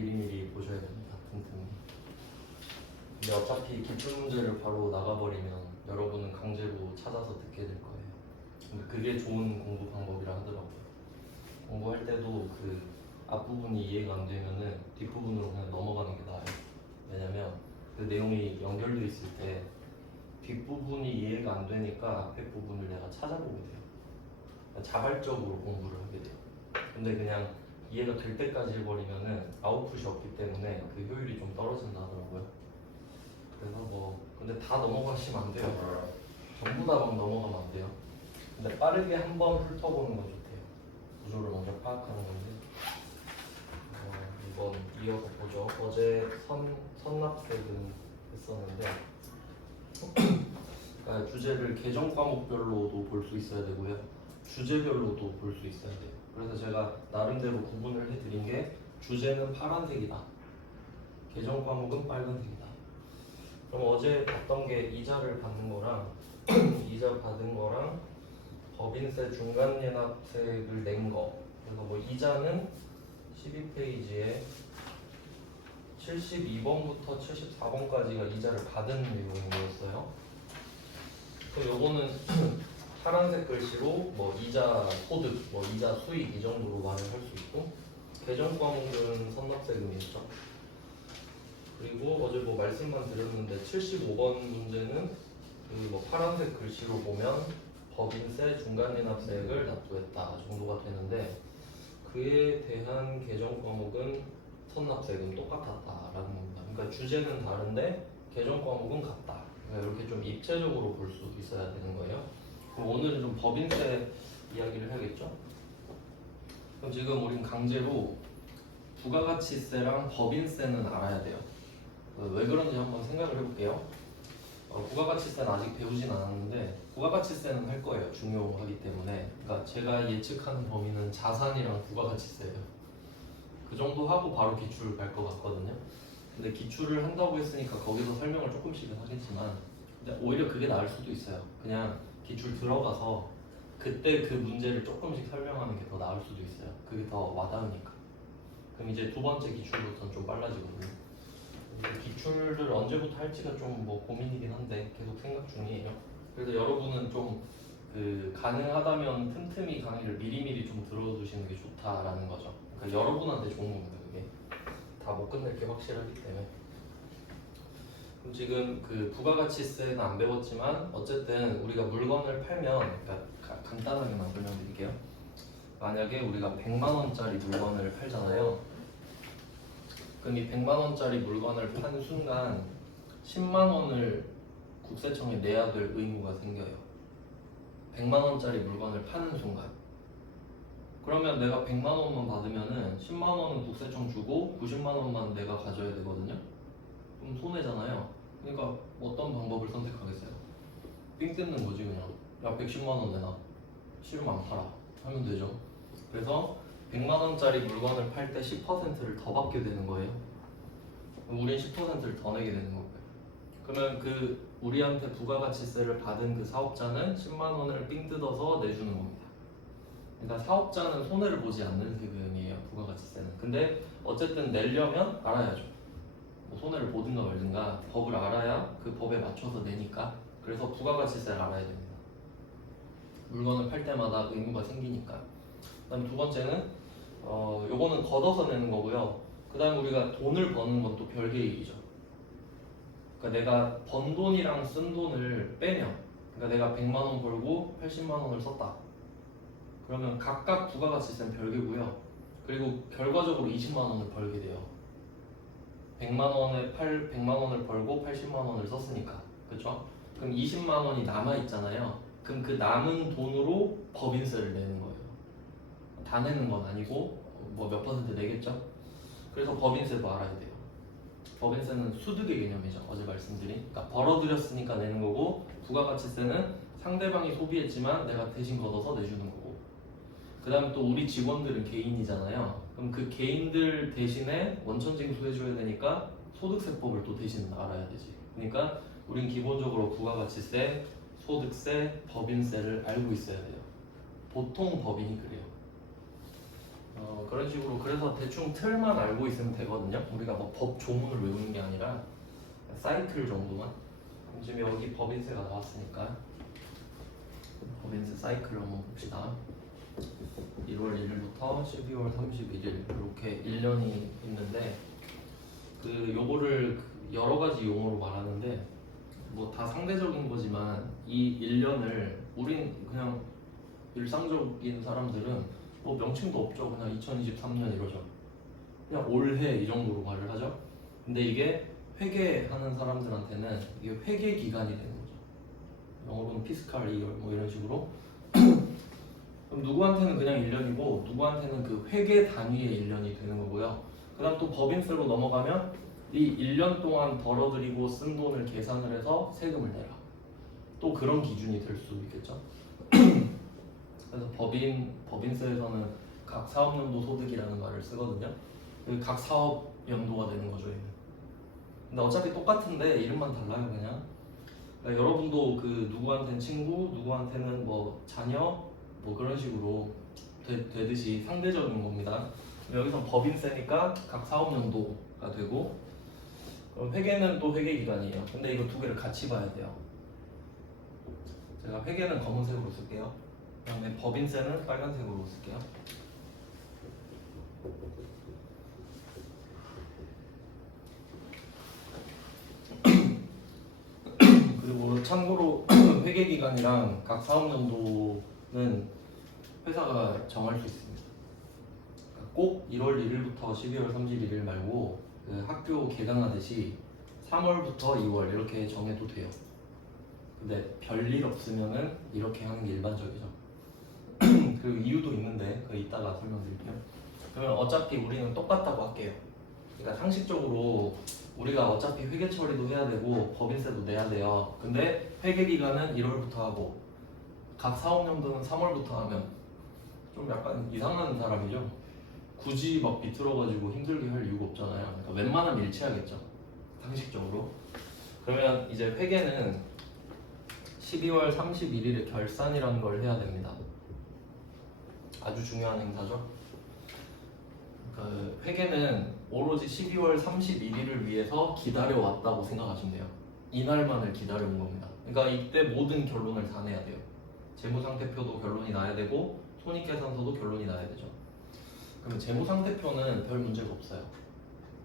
미리미리 보셔야 됩니다. 틈틈이. 근데 어차피 기출문제를 바로 나가버리면 여러분은 강제로 찾아서 듣게 될 거예요. 근데 그게 좋은 공부 방법이라 하더라고요. 공부할 때도 그 앞부분이 이해가 안 되면은 뒷부분으로 그냥 넘어가는 게 나아요. 왜냐면 그 내용이 연결돼 있을 때 뒷부분이 이해가 안 되니까 앞에 부분을 내가 찾아보게 돼요. 자발적으로 공부를 하게 돼요. 근데 그냥 이해가 될 때까지 해버리면은 아웃풋이 없기 때문에 그 효율이 좀 떨어진다 하더라고요. 그래서 뭐 근데 다 넘어가시면 안 돼요. 전부 다 막 넘어가면 안 돼요. 근데 빠르게 한번 훑어보는 건 좋대요. 구조를 먼저 파악하는 건데 이번 이어서 보죠. 어제 선납색은 했었는데 그러니까 주제를 계정 과목별로도 볼 수 있어야 되고요. 주제별로도 볼 수 있어야 돼요. 그래서 제가 나름대로 구분을 해드린 게 주제는 파란색이다. 계정 과목은 빨간색이다. 그럼 어제 봤던 게 이자를 받는 거랑 이자 받은 거랑 법인세 중간예납세를 낸 거. 그래서 뭐 이자는 12페이지에 72번부터 74번까지가 이자를 받은 내용이었어요. 그럼 요거는 파란색 글씨로 뭐 이자 소득, 뭐 이자 수익 이 정도로 말을 할 수 있고 계정 과목은 선납세금이었죠. 그리고 어제 뭐 말씀만 드렸는데 75번 문제는 그 뭐 파란색 글씨로 보면 법인세 중간예납세액을 납부했다 정도가 되는데 그에 대한 계정 과목은 선납세금 똑같았다라는 겁니다. 그러니까 주제는 다른데 계정 과목은 같다. 그러니까 이렇게 좀 입체적으로 볼 수 있어야 되는 거예요. 그럼 오늘은 좀 법인세 이야기를 해야겠죠? 그럼 지금 우린 강제로 부가가치세랑 법인세는 알아야 돼요. 왜 그런지 한번 생각을 해볼게요. 부가가치세는 아직 배우진 않았는데 부가가치세는 할 거예요. 중요하기 때문에. 그러니까 제가 예측하는 범위는 자산이랑 부가가치세예요. 그 정도 하고 바로 기출 갈 것 같거든요. 근데 기출을 한다고 했으니까 거기서 설명을 조금씩은 하겠지만 근데 오히려 그게 나을 수도 있어요. 그냥 기출 들어가서 그때 그 문제를 조금씩 설명하는 게 더 나을 수도 있어요. 그게 더 와닿으니까. 그럼 이제 두 번째 기출부터는 좀 빨라지거든요. 기출을 언제부터 할지가 좀 뭐 고민이긴 한데 계속 생각 중이에요. 그래서 여러분은 좀 그 가능하다면 틈틈이 강의를 미리미리 좀 들어두시는 게 좋다라는 거죠. 그러니까 여러분한테 좋은 겁니다. 그게 다 못 끝낼 게 확실하기 때문에. 그럼 지금 그 부가가치세는 안 배웠지만 어쨌든 우리가 물건을 팔면 그러니까 간단하게만 설명드릴게요. 만약에 우리가 100만 원짜리 물건을 팔잖아요. 그럼 이 100만 원짜리 물건을 판 순간 10만 원을 국세청에 내야 될 의무가 생겨요. 100만 원짜리 물건을 파는 순간. 그러면 내가 100만 원만 받으면은 10만 원은 국세청 주고 90만 원만 내가 가져야 되거든요. 그럼 손해잖아요. 그러니까 어떤 방법을 선택하겠어요? 삥 뜯는 거지 그냥. 야 110만 원 내놔. 싫으면 안 팔아. 하면 되죠. 그래서 100만 원짜리 물건을 팔 때 10%를 더 받게 되는 거예요. 그럼 우린 10%를 더 내게 되는 거고요. 그러면 그 우리한테 부가가치세를 받은 그 사업자는 10만 원을 삥 뜯어서 내주는 겁니다. 그러니까 사업자는 손해를 보지 않는 세금이에요. 부가가치세는. 근데 어쨌든 내려면 알아야죠. 뭐 손해를 보든가 말든가 법을 알아야 그 법에 맞춰서 내니까. 그래서 부가가치세를 알아야 됩니다. 물건을 팔 때마다 의무가 생기니까. 그 다음 두 번째는 요거는 걷어서 내는 거고요. 그 다음 우리가 돈을 버는 건 또 별개의 일이죠. 그러니까 내가 번 돈이랑 쓴 돈을 빼면 그러니까 내가 100만 원 벌고 80만 원을 썼다. 그러면 각각 부가가치세는 별개고요. 그리고 결과적으로 20만 원을 벌게 돼요. 100만 원을 벌고 80만 원을 썼으니까. 그렇죠? 그럼 20만 원이 남아 있잖아요. 그럼 그 남은 돈으로 법인세를 내는 거예요. 다 내는 건 아니고 뭐 몇 퍼센트 내겠죠? 그래서 법인세도 알아야 돼요. 법인세는 수득의 개념이죠. 어제 말씀드린. 그러니까 벌어들였으니까 내는 거고 부가가치세는 상대방이 소비했지만 내가 대신 걷어서 내주는 거고. 그 다음에 또 우리 직원들은 개인이잖아요. 그럼 그 개인들 대신에 원천징수 해줘야 되니까 소득세법을 또 대신 알아야 되지. 그러니까 우린 기본적으로 부가가치세, 소득세, 법인세를 알고 있어야 돼요. 보통 법인이 그래요. 그런 식으로 그래서 대충 틀만 알고 있으면 되거든요. 우리가 뭐 법 조문을 외우는 게 아니라 사이클 정도만. 지금 여기 법인세가 나왔으니까 법인세 사이클을 한번 봅시다. 1월 1일부터 12월 31일 이렇게 1년이 있는데 요거를 여러 가지 용어로 말하는데 뭐 다 상대적인 거지만 이 1년을 우린 그냥 일상적인 사람들은 뭐 명칭도 없죠. 그냥 2023년 이러죠. 그냥 올해 이 정도로 말을 하죠. 근데 이게 회계하는 사람들한테는 이게 회계 기간이 되는 거죠. 영어로는 피스칼 이어 뭐 이런 식으로. 그럼 누구한테는 그냥 1년이고 누구한테는 그 회계 단위의 1년이 되는 거고요. 그 다음 또 법인세로 넘어가면 이 1년 동안 벌어들이고 쓴 돈을 계산을 해서 세금을 내라. 또 그런 기준이 될 수 있겠죠. 그래서 법인세에서는 각 사업연도 소득이라는 말을 쓰거든요. 각 사업 연도가 되는 거죠. 얘는. 근데 어차피 똑같은데 이름만 달라요 그냥. 그러니까 여러분도 그 누구한테는 친구, 누구한테는 뭐 자녀, 뭐 그런 식으로 되듯이 상대적인 겁니다. 여기서 법인세니까 각 사업 연도가 되고, 그럼 회계는 또 회계 기간이에요. 근데 이거 두 개를 같이 봐야 돼요. 제가 회계는 검은색으로 쓸게요. 그다음에 법인세는 빨간색으로 쓸게요. 그리고 참고로 회계기간이랑 각 사업연도는 회사가 정할 수 있습니다. 그러니까 꼭 1월 1일부터 12월 31일 말고 그 학교 개강하듯이 3월부터 2월 이렇게 정해도 돼요. 근데 별일 없으면은 이렇게 하는 게 일반적이죠. 그 이유도 있는데 그 이따가 설명드릴게요. 그러면 어차피 우리는 똑같다고 할게요. 그러니까 상식적으로 우리가 어차피 회계 처리도 해야 되고 법인세도 내야 돼요. 근데 회계 기간은 1월부터 하고 각 사업연도는 3월부터 하면 좀 약간 이상한 사람이죠. 굳이 막 비틀어가지고 힘들게 할 이유가 없잖아요. 그러니까 웬만하면 일치하겠죠. 상식적으로. 그러면 이제 회계는 12월 31일에 결산이라는 걸 해야 됩니다. 아주 중요한 행사죠. 그 회계는 오로지 12월 31일을 위해서 기다려왔다고 생각하시면 돼요. 이날만을 기다려온 겁니다. 그러니까 이때 모든 결론을 다 내야 돼요. 재무상태표도 결론이 나야 되고 손익계산서도 결론이 나야 되죠. 그러면 재무상태표는 별 문제가 없어요.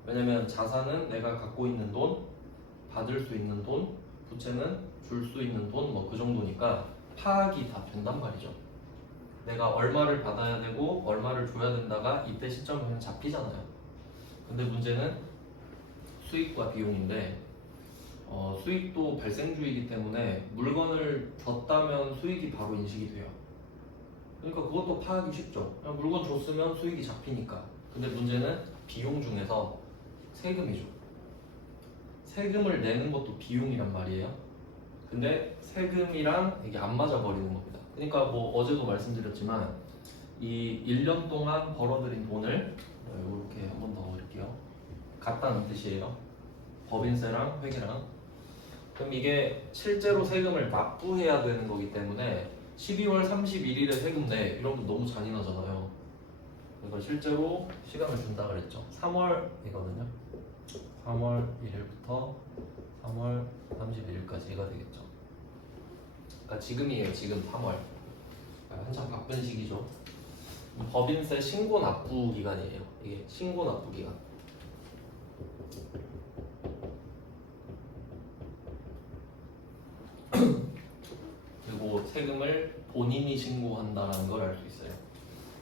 왜냐면 자산은 내가 갖고 있는 돈, 받을 수 있는 돈, 부채는 줄 수 있는 돈, 뭐 그 정도니까 파악이 다 된단 말이죠. 내가 얼마를 받아야 되고 얼마를 줘야 된다가 이때 시점에 그냥 잡히잖아요. 근데 문제는 수익과 비용인데 수익도 발생주이기 때문에 물건을 줬다면 수익이 바로 인식이 돼요. 그러니까 그것도 파악이 쉽죠. 그냥 물건 줬으면 수익이 잡히니까. 근데 문제는 비용 중에서 세금이죠. 세금을 내는 것도 비용이란 말이에요. 근데 세금이랑 이게 안 맞아 버리는 겁니다. 그러니까 뭐 어제도 말씀드렸지만 이 1년 동안 벌어들인 돈을 이렇게 한 번 더 넣어드릴게요. 같다는 뜻이에요. 법인세랑 회계랑. 그럼 이게 실제로 세금을 납부해야 되는 거기 때문에 12월 31일에 세금 내 이러면 너무 잔인하잖아요. 그러니까 실제로 시간을 준다 그랬죠. 3월이거든요. 3월 1일부터 3월 31일까지가 되겠죠. 그러니까 지금이에요. 지금 3월. 한참 바쁜 시기죠. 법인세 신고 납부 기간이에요. 이게 신고 납부 기간. 그리고 세금을 본인이 신고한다는 걸 알 수 있어요.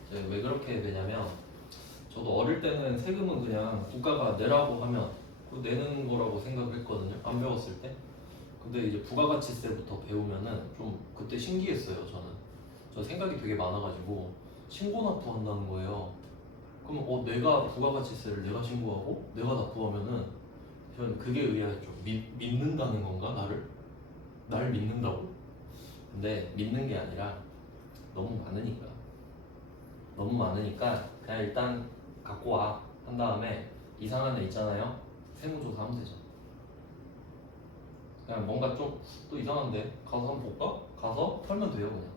이제 왜 그렇게 되냐면 저도 어릴 때는 세금은 그냥 국가가 내라고 하면 내는 거라고 생각을 했거든요. 안 배웠을 때. 근데 이제 부가가치세부터 배우면은 좀 그때 신기했어요. 저 생각이 되게 많아가지고 신고 납부한다는 거예요. 그럼 내가 부가가치세를 내가 신고하고 내가 납부하면은 저는 그게 의아했죠. 믿는다는 건가 나를? 날 믿는다고? 근데 믿는 게 아니라 너무 많으니까 그냥 일단 갖고 와 한 다음에 이상한 애 있잖아요. 세무조사 하면 되죠. 그냥 뭔가 좀 또 이상한데 가서 한번 볼까? 가서 털면 돼요 그냥.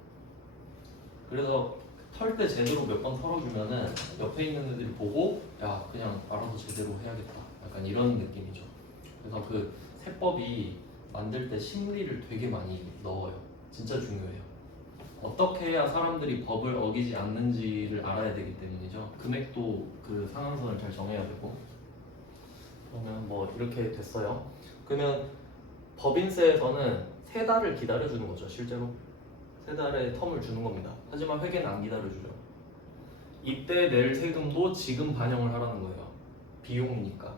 그래서 털 때 제대로 몇 번 털어주면은 옆에 있는 애들이 보고 야 그냥 알아서 제대로 해야겠다 약간 이런 느낌이죠. 그래서 그 세법이 만들 때 심리를 되게 많이 넣어요. 진짜 중요해요. 어떻게 해야 사람들이 법을 어기지 않는지를 알아야 되기 때문이죠. 금액도 그 상한선을 잘 정해야 되고. 그러면 뭐 이렇게 됐어요. 그러면 법인세에서는 3달을 기다려주는 거죠. 실제로 3달의 텀을 주는 겁니다. 하지만 회계는 안 기다려주죠. 이때 낼 세금도 지금 반영을 하라는 거예요. 비용이니까.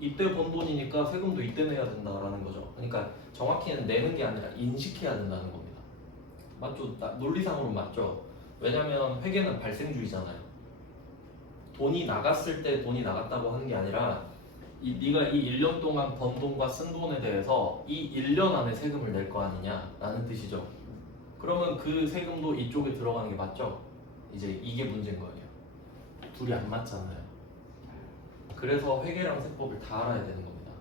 이때 번 돈이니까 세금도 이때 내야 된다라는 거죠. 그러니까 정확히는 내는 게 아니라 인식해야 된다는 겁니다. 맞죠? 논리상으로 맞죠? 왜냐면 회계는 발생주의잖아요. 돈이 나갔을 때 돈이 나갔다고 하는 게 아니라 네가 이 1년 동안 번 돈과 쓴 돈에 대해서 이 1년 안에 세금을 낼 거 아니냐라는 뜻이죠. 그러면 그 세금도 이쪽에 들어가는 게 맞죠? 이제 이게 문제인 거예요. 둘이 안 맞잖아요. 그래서 회계랑 세법을 다 알아야 되는 겁니다.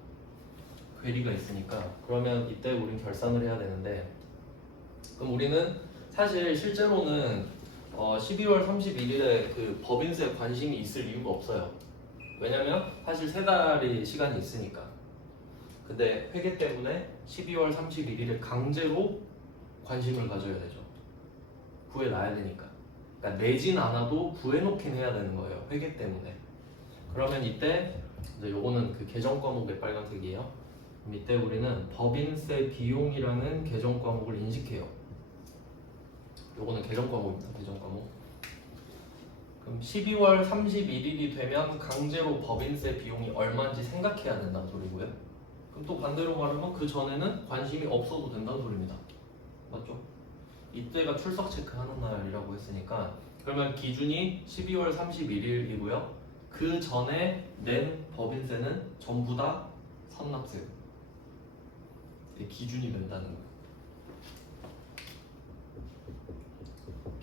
괴리가 있으니까. 그러면 이때 우린 결산을 해야 되는데, 그럼 우리는 사실 실제로는 12월 31일에 그 법인세 관심이 있을 이유가 없어요. 왜냐면 사실 3달의 시간이 있으니까. 근데 회계 때문에 12월 31일에 강제로 관심을 가져야 되죠. 구해놔야 되니까. 그러니까 내진 않아도 구해놓긴 해야 되는 거예요. 회계 때문에. 그러면 이때 이제 요거는 그 계정 과목의 빨간색이에요. 그럼 이때 우리는 법인세 비용이라는 계정 과목을 인식해요. 요거는 계정 과목입니다. 계정 과목. 그럼 12월 31일이 되면 강제로 법인세 비용이 얼마인지 생각해야 된다는 소리고요. 그럼 또 반대로 말하면 그 전에는 관심이 없어도 된다는 소리입니다. 맞죠? 이때가 출석 체크하는 날이라고 했으니까 그러면 기준이 12월 31일이고요. 그 전에 낸 법인세는 전부 다 선납세금. 기준이 된다는 거예요.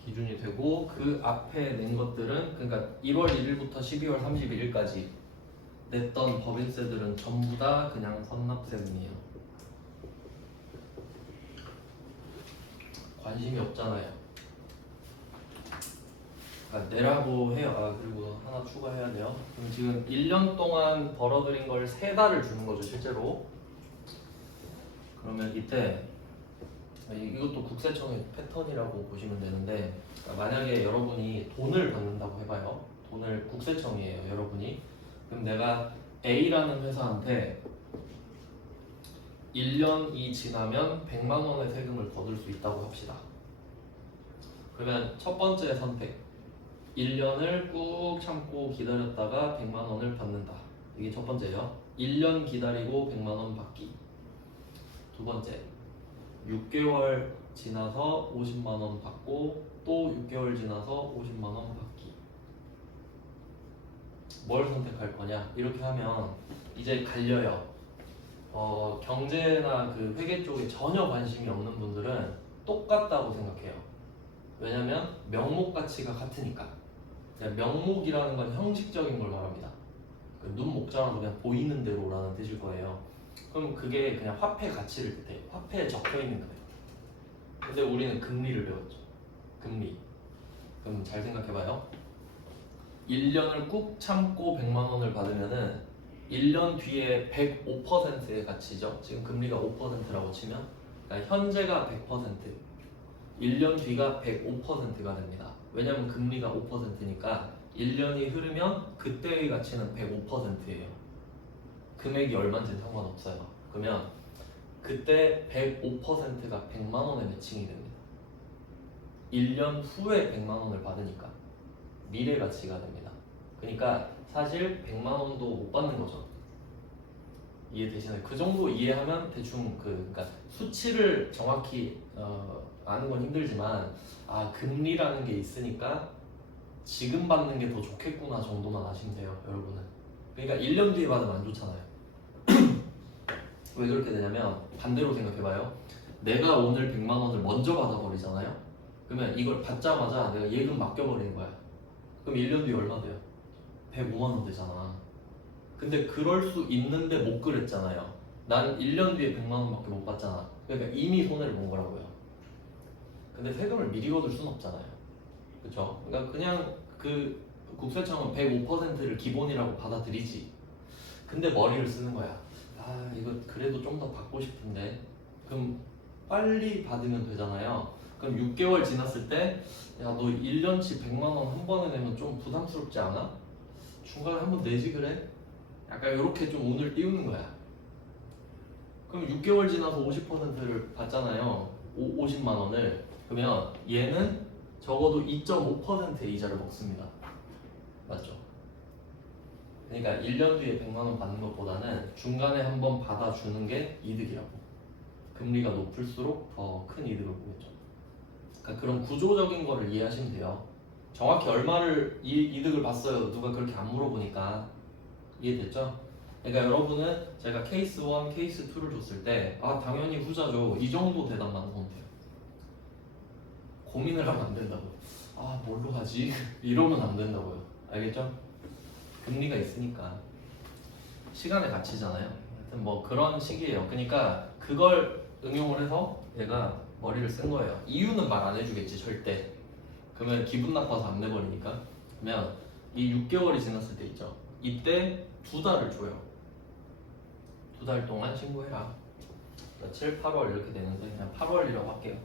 기준이 되고 그 앞에 낸 것들은 그러니까 1월 1일부터 12월 31일까지 냈던 법인세들은 전부 다 그냥 선납세금이에요. 관심이 없잖아요. 그러니까 내라고 해요. 그리고 하나 추가해야 돼요. 그럼 지금 1년 동안 벌어들인 걸 3달을 주는 거죠, 실제로. 그러면 이때 이것도 국세청의 패턴이라고 보시면 되는데, 그러니까 만약에 여러분이 돈을 받는다고 해봐요. 돈을 국세청이에요, 여러분이. 그럼 내가 A라는 회사한테 1년이 지나면 100만 원의 세금을 거둘 수 있다고 합시다. 그러면 첫 번째 선택, 1년을 꾹 참고 기다렸다가 100만 원을 받는다. 이게 첫 번째예요. 1년 기다리고 100만 원 받기. 두 번째, 6개월 지나서 50만 원 받고 또 6개월 지나서 50만 원 받기. 뭘 선택할 거냐? 이렇게 하면 이제 갈려요. 경제나 그 회계 쪽에 전혀 관심이 없는 분들은 똑같다고 생각해요. 왜냐면 명목 가치가 같으니까. 명목이라는 건 형식적인 걸 말합니다. 눈, 목, 자라서 그냥 보이는 대로라는 뜻일 거예요. 그럼 그게 그냥 화폐 가치를 뜻해요. 화폐에 적혀 있는 거예요. 근데 우리는 금리를 배웠죠. 금리. 그럼 잘 생각해봐요. 1년을 꾹 참고 100만 원을 받으면은 1년 뒤에 105%의 가치죠. 지금 금리가 5%라고 치면 그러니까 현재가 100%, 1년 뒤가 105%가 됩니다. 왜냐면 금리가 5%니까 1년이 흐르면 그때의 가치는 105%예요. 금액이 얼마인지는 상관없어요. 그러면 그때 105%가 100만 원에 매칭이 됩니다. 1년 후에 100만 원을 받으니까 미래 가치가 됩니다. 그러니까 사실 100만 원도 못 받는 거죠. 이해되시나요? 그 정도 이해하면 대충 그러니까 수치를 정확히 아는 건 힘들지만 금리라는 게 있으니까 지금 받는 게 더 좋겠구나 정도만 아시면 돼요, 여러분은. 그러니까 1년 뒤에 받으면 안 좋잖아요. 왜 그렇게 되냐면 반대로 생각해봐요. 내가 오늘 100만 원을 먼저 받아버리잖아요. 그러면 이걸 받자마자 내가 예금 맡겨버리는 거야. 그럼 1년 뒤에 얼마 돼요? 105만 원 되잖아. 근데 그럴 수 있는데 못 그랬잖아요. 난 1년 뒤에 100만 원밖에 못 받잖아. 그러니까 이미 손해를 본 거라고요. 근데 세금을 미리 거둘 순 없잖아요. 그쵸? 그러니까 그냥 그 국세청은 105%를 기본이라고 받아들이지. 근데 머리를 쓰는 거야. 아 이거 그래도 좀 더 받고 싶은데. 그럼 빨리 받으면 되잖아요. 그럼 6개월 지났을 때 야 너 1년치 100만 원 한 번에 내면 좀 부담스럽지 않아? 중간에 한 번 내지 그래? 약간 이렇게 좀 운을 띄우는 거야. 그럼 6개월 지나서 50%를 받잖아요. 50만 원을. 그러면 얘는 적어도 2.5%의 이자를 먹습니다. 맞죠? 그러니까 1년 뒤에 100만 원 받는 것보다는 중간에 한번 받아주는 게 이득이라고. 금리가 높을수록 더 큰 이득을 보겠죠. 그러니까 그런 구조적인 거를 이해하시면 돼요. 정확히 얼마를 이득을 봤어요. 누가 그렇게 안 물어보니까. 이해됐죠? 그러니까 여러분은 제가 케이스 1, 케이스 2를 줬을 때 아 당연히 후자죠. 이 정도 대답만 하면 돼요. 고민을 하면 안 된다고. 아 뭘로 하지? 이러면 안 된다고요. 알겠죠? 금리가 있으니까 시간의 가치잖아요. 하여튼 뭐 그런 식이에요. 그러니까 그걸 응용을 해서 얘가 머리를 쓴 거예요. 이유는 말 안 해주겠지 절대. 그러면 기분 나빠서 안 내버리니까. 그러면 이 6개월이 지났을 때 있죠. 이때 2달을 줘요. 2달 동안 신고해라. 7, 8월 이렇게 되는데 그냥 8월이라고 할게요.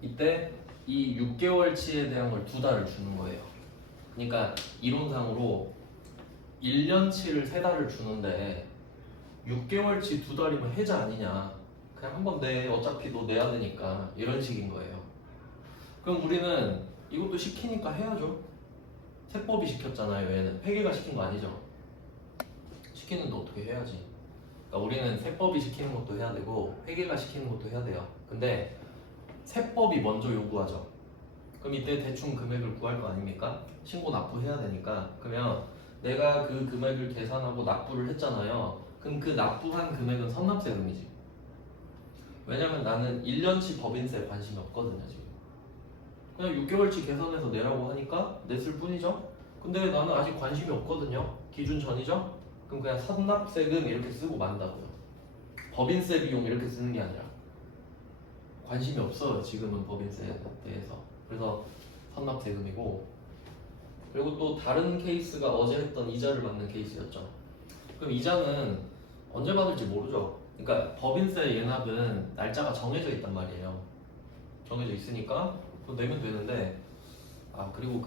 이때 이 6개월치에 대한 걸 2달을 주는 거예요. 그러니까 이론상으로 1년치를 3달을 주는데 6개월치 2달이면 해자 아니냐. 그냥 한번 내. 어차피 너 내야 되니까. 이런 식인 거예요. 그럼 우리는 이것도 시키니까 해야죠. 세법이 시켰잖아요. 얘는 회계가 시킨 거 아니죠. 시키는데 어떻게 해야지. 그러니까 우리는 세법이 시키는 것도 해야 되고 회계가 시키는 것도 해야 돼요. 근데 세법이 먼저 요구하죠. 그럼 이때 대충 금액을 구할 거 아닙니까? 신고 납부해야 되니까. 그러면 내가 그 금액을 계산하고 납부를 했잖아요. 그럼 그 납부한 금액은 선납세금이지. 왜냐면 나는 1년치 법인세에 관심이 없거든요 지금. 그냥 6개월치 계산해서 내라고 하니까 냈을 뿐이죠. 근데 나는 아직 관심이 없거든요. 기준 전이죠. 그럼 그냥 선납세금 이렇게 쓰고 만다고요. 법인세 비용 이렇게 쓰는 게 아니라. 관심이 없어요 지금은 법인세에 대해서. 그래서 선납세금이고. 그리고 또 다른 케이스가 어제 했던 이자를 받는 케이스였죠. 그럼 이자는 언제 받을지 모르죠. 그러니까 법인세 예납은 날짜가 정해져 있단 말이에요. 정해져 있으니까 그거 내면 되는데. 아 그리고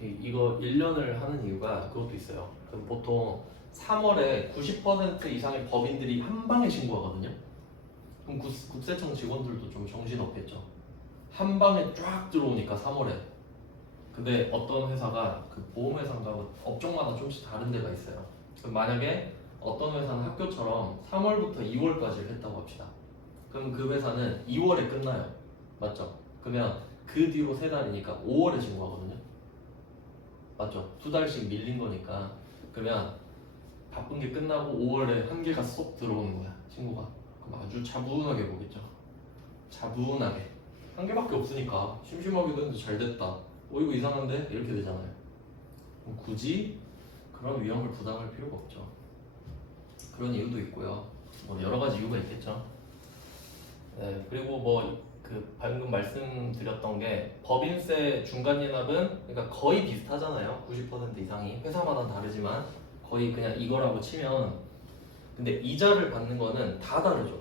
이거 1년을 하는 이유가 그것도 있어요. 그럼 보통 3월에 90% 이상의 법인들이 한 방에 신고하거든요. 그럼 국세청 직원들도 좀 정신없겠죠. 한 방에 쫙 들어오니까 3월에. 근데 어떤 회사가 그 보험회사인가 업종마다 좀씩 다른 데가 있어요. 그럼 만약에 어떤 회사는 학교처럼 3월부터 2월까지를 했다고 합시다. 그럼 그 회사는 2월에 끝나요. 맞죠? 그러면 그 뒤로 3달이니까 5월에 신고하거든요. 맞죠? 2달씩 밀린 거니까. 그러면 바쁜 게 끝나고 5월에 한 개가 쏙 들어오는 거야. 신고가. 그럼 아주 차분하게 보겠죠. 차분하게. 한 개밖에 없으니까 심심하기도 했는데 잘 됐다. 이거 이상한데? 이렇게 되잖아요. 그럼 굳이 그런 위험을 부담할 필요가 없죠. 그런 이유도 있고요. 뭐 여러 가지 이유가 있겠죠. 네, 그리고 뭐 방금 말씀드렸던 게 법인세 중간예납은 그러니까 거의 비슷하잖아요. 90% 이상이 회사마다 다르지만 거의 그냥 이거라고 치면. 근데 이자를 받는 거는 다 다르죠.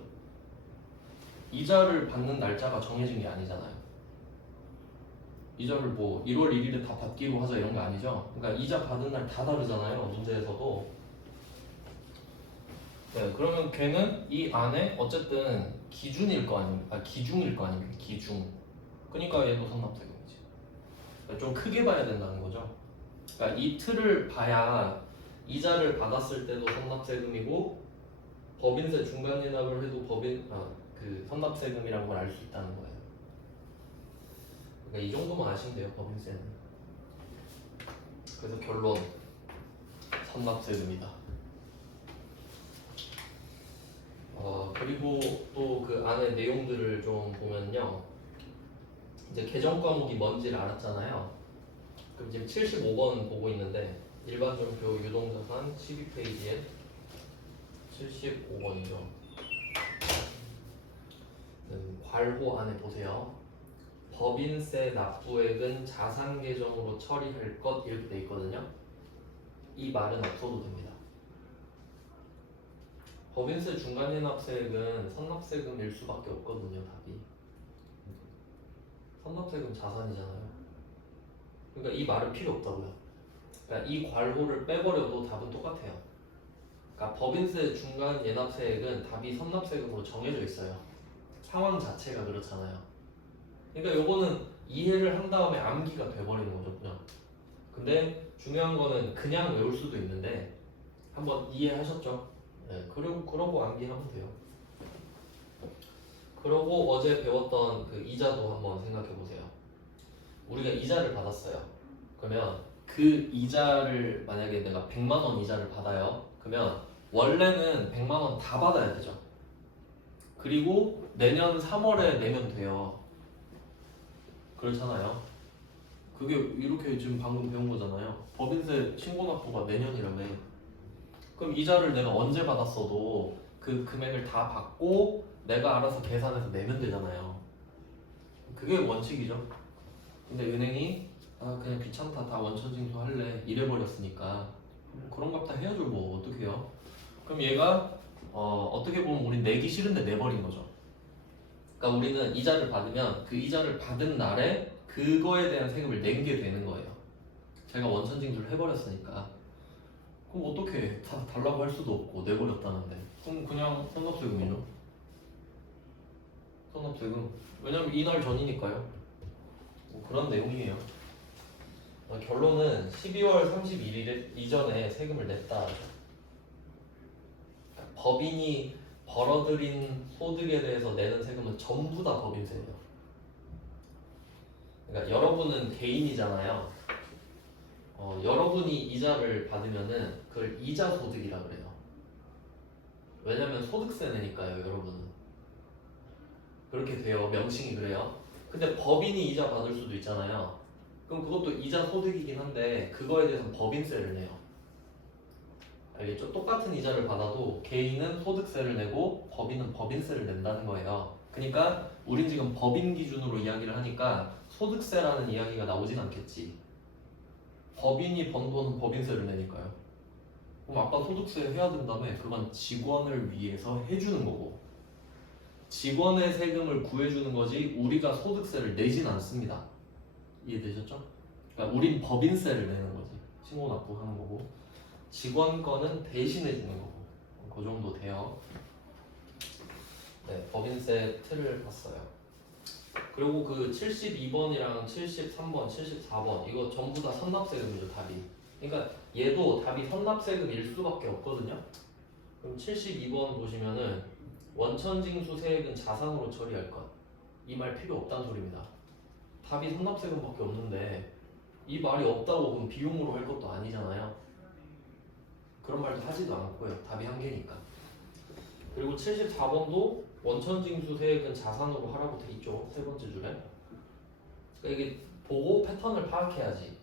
이자를 받는 날짜가 정해진 게 아니잖아요. 이자를 뭐 1월 1일에 다 받기로 하자 이런 거 아니죠. 그러니까 이자 받은 날 다 다르잖아요. 문제에서도. 네, 그러면 걔는 이 안에 어쨌든 기준일 거 아닙니까? 기중일 거 아닙니까? 기중. 그러니까 얘도 선납세금이지. 그러니까 좀 크게 봐야 된다는 거죠. 그러니까 이 틀을 봐야 이자를 받았을 때도 선납세금이고 법인세 중간예납을 해도 그 선납세금이라는 걸 알 수 있다는 거예요. 그러니까 이 정도만 아시면 돼요. 법인세는. 그래서 결론 선납세금이다. 그리고 또 그 안에 내용들을 좀 보면요. 이제 개정 과목이 뭔지를 알았잖아요. 그럼 지금 75번 보고 있는데 일반전표 유동자산 12페이지에 75번이죠. 괄호 안에 보세요. 법인세 납부액은 자산 계정으로 처리할 것 이렇게 돼 있거든요. 이 말은 없어도 됩니다. 법인세 중간연납세액은 선납세금일 수밖에 없거든요. 답이 선납세금 자산이잖아요. 그러니까 이 말은 필요 없다고요. 그러니까 이 괄호를 빼버려도 답은 똑같아요. 그러니까 법인세 중간예납세액은 답이 선납세금으로 정해져 있어요. 상황 자체가 그렇잖아요. 그러니까 요거는 이해를 한 다음에 암기가 돼버리는 거죠, 그냥. 근데 중요한 거는 그냥 외울 수도 있는데 한번 이해하셨죠? 네, 그러고 암기하면 돼요. 그러고 어제 배웠던 그 이자도 한번 생각해 보세요. 우리가 이자를 받았어요. 그러면 그 이자를 만약에 내가 100만 원 이자를 받아요. 그러면 원래는 100만 원 다 받아야 되죠. 그리고 내년 3월에 내면 돼요. 그렇잖아요. 그게 이렇게 지금 방금 배운 거잖아요. 법인세 신고납부가 내년이라며. 그럼 이자를 내가 언제 받았어도 그 금액을 다 받고 내가 알아서 계산해서 내면 되잖아요. 그게 원칙이죠. 근데 은행이 그냥 귀찮다 다 원천징수 할래 이래버렸으니까 그런 값 다 해야죠. 뭐 어떡해요. 그럼 얘가 어떻게 보면 우린 내기 싫은데 내버린 거죠. 그러니까 우리는 이자를 받으면 그 이자를 받은 날에 그거에 대한 세금을 낸 게 되는 거예요. 제가 원천징수를 해버렸으니까. 그럼 어떻게 다 달라고 할 수도 없고 내버렸다는데. 그럼 그냥 선납세금이죠. 선납세금. 왜냐면 이날 전이니까요. 뭐 그런 내용이에요. 결론은 12월 31일 이전에 세금을 냈다. 법인이 벌어들인 소득에 대해서 내는 세금은 전부 다 법인세예요. 그러니까 여러분은 개인이잖아요. 여러분이 이자를 받으면은 그걸 이자 소득이라 그래요. 왜냐면 소득세 내니까요, 여러분은. 그렇게 돼요. 명칭이 그래요. 근데 법인이 이자 받을 수도 있잖아요. 그럼 그것도 이자 소득이긴 한데 그거에 대해서는 법인세를 내요. 알겠죠? 똑같은 이자를 받아도 개인은 소득세를 내고 법인은 법인세를 낸다는 거예요. 그러니까 우린 지금 법인 기준으로 이야기를 하니까 소득세라는 이야기가 나오진 않겠지. 법인이 번 돈은 법인세를 내니까요. 그럼 아까 소득세 해야 된다며. 그건 직원을 위해서 해주는 거고 직원의 세금을 구해주는 거지 우리가 소득세를 내진 않습니다. 이해되셨죠? 그러니까 우린 법인세를 내는 거지. 신고납부하는 거고 직원 거는 대신해 주는 거고 그 정도 돼요. 네, 법인세 틀을 봤어요. 그리고 그 72번이랑 73번, 74번 이거 전부 다 선납세금이죠, 답이. 그러니까 얘도 답이 선납세금일 수밖에 없거든요. 그럼 72번 보시면은 원천징수 세액은 자산으로 처리할 것. 이 말 필요 없다는 소리입니다. 답이 선납세금밖에 없는데 이 말이 없다고 그럼 비용으로 할 것도 아니잖아요. 그런 말도 하지도 않고요. 답이 한 개니까. 그리고 74번도 원천징수 세액은 자산으로 하라고 돼 있죠. 세 번째 줄에. 그러니까 이게 보고 패턴을 파악해야지.